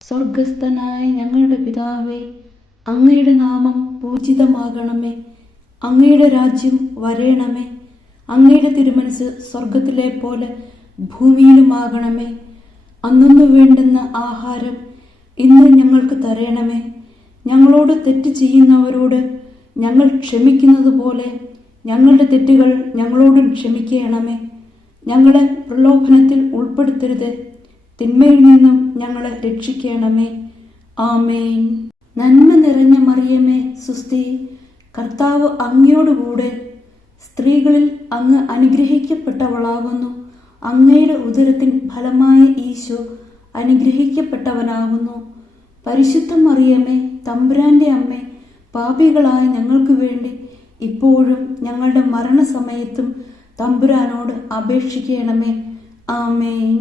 സ്വർഗസ്ഥനായ ഞങ്ങളുടെ പിതാവേ, അങ്ങയുടെ നാമം പൂജിതമാകണമേ. അങ്ങയുടെ രാജ്യം വരേണമേ. അങ്ങയുടെ തിരുമനസ് സ്വർഗത്തിലെ പോലെ ഭൂമിയിലുമാകണമേ. അന്നു വേണ്ടുന്ന ആഹാരം ഇന്ന് ഞങ്ങൾക്ക് തരണമേ. ഞങ്ങളോട് തെറ്റ് ചെയ്യുന്നവരോട് ഞങ്ങൾ ക്ഷമിക്കുന്നത് പോലെ ഞങ്ങളുടെ തെറ്റുകൾ ഞങ്ങളോടും ക്ഷമിക്കണമേ. ഞങ്ങളെ പ്രലോഭനത്തിൽ ഉൾപ്പെടുത്തരുത്, തിന്മയിൽ നിന്നും ഞങ്ങളെ രക്ഷിക്കണമേ. ആമേൻ. നന്മ നിറഞ്ഞ മറിയമേ, സുസ്തി, കർത്താവ് അങ്ങയോടുകൂടെ സ്ത്രീകളിൽ അങ്ങ് അനുഗ്രഹിക്കപ്പെട്ടവളാകുന്നു. അങ്ങയുടെ ഉദരത്തിൻ ഫലമായ ഈശോ അനുഗ്രഹിക്കപ്പെട്ടവനാകുന്നു. പരിശുദ്ധ മറിയമേ, തമ്പുരാന്റെ അമ്മേ, പാപികളായ ഞങ്ങൾക്ക് വേണ്ടി ഇപ്പോഴും ഞങ്ങളുടെ മരണസമയത്തും തമ്പുരാനോട് അപേക്ഷിക്കണമേ. ആമേൻ.